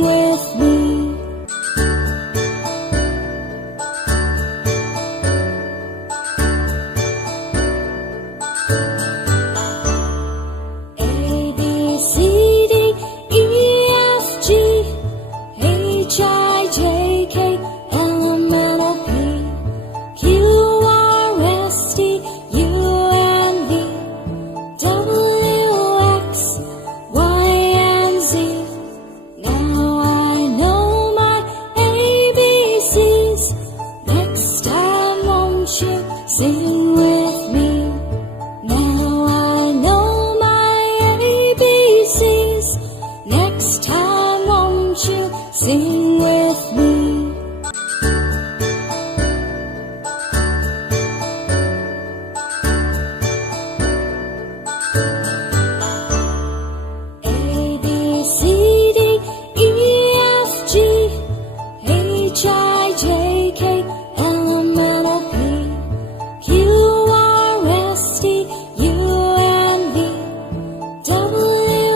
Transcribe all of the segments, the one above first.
Sing with me. A, B, C, D, E, F, G, H, I, J, K, L, M, N, O, P, Q, R, S, T, U, N, V, W, X, Y, and Z. Now I know my ABCs. Next time won't you sing with me? Now I know my ABCs. Next time won't you sing with me? A, B, C, D, E, F, G, H, I, J, K, L, M, N, O, P, Q, R, S, T, U, N, V, W,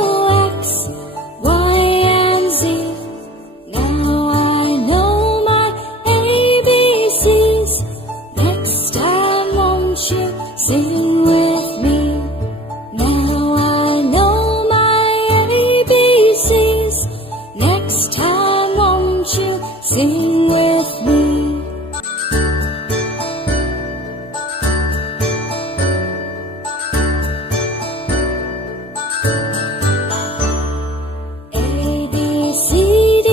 X, Y, and Z. Now I know my ABCs. Next time won't you sing with me? Now I know my ABCs. Next time won't you sing with me? A, B, C, D,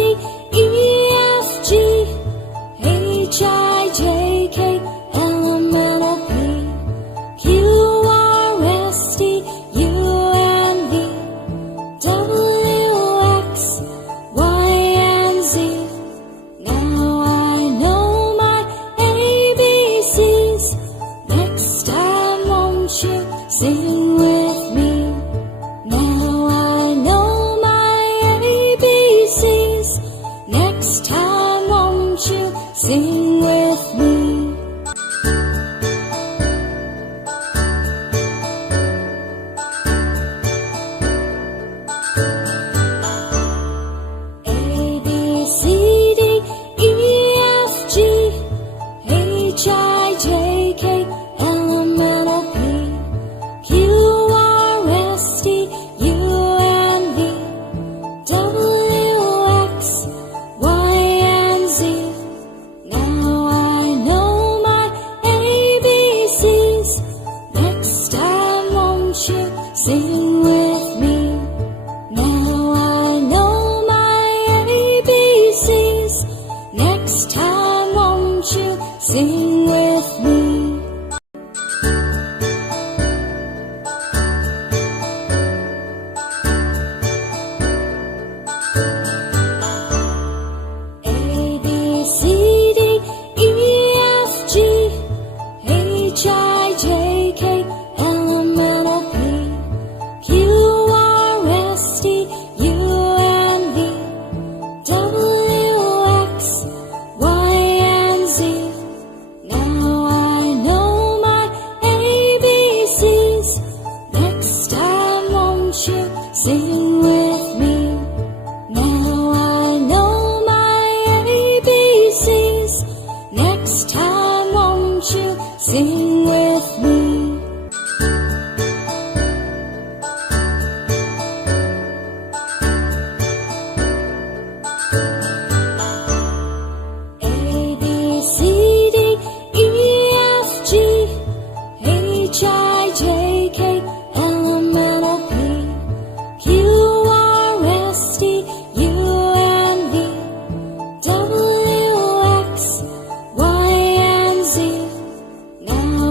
E, F, G, H, I, J, K, L, M, N, O, P, Q, R, S, T, U, N, V, W, X, Y, and Z. Now I know my ABCs. Next time won't you sing with me? Now I know my ABCs. Next time won't you sing with me? A, B, C, D, E, F, G, H, I, J, K, L, M, N, O, P, Q, R, S, T, U, N, V, W, X, Y, and Z. Now I know my ABCs. Next time won't you sing with me? Now I know my ABCs. Next time won't you sing with me? A, B, C, D, E, F, G, H, I, J, K, L, M, N, O, P, Q, R, S, T, U, N, V, W, X, Y, and Z. Now I know my ABCs. Next time won't you sing with me? Now I know my ABCs. Next time won't you sing with me? A, B, C, D, E, F, G, H, I, J, K, L, M, N, O, P, Q, R, S, T, U, N, V, W, X, Y, and Z. Now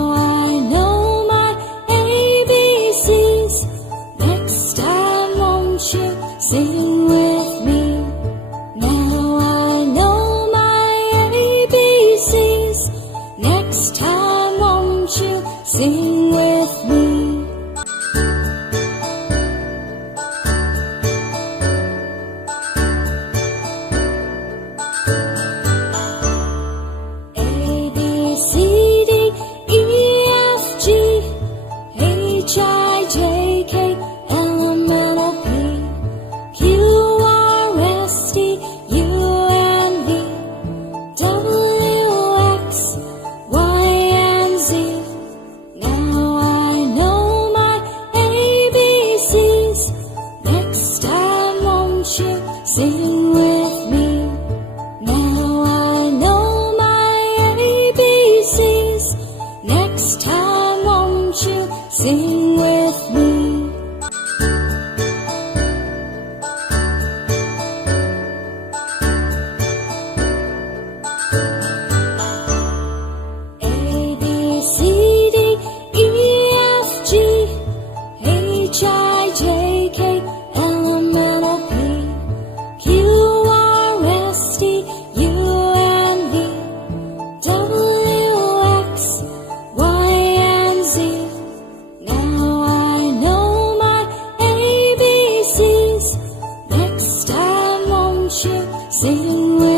you, singing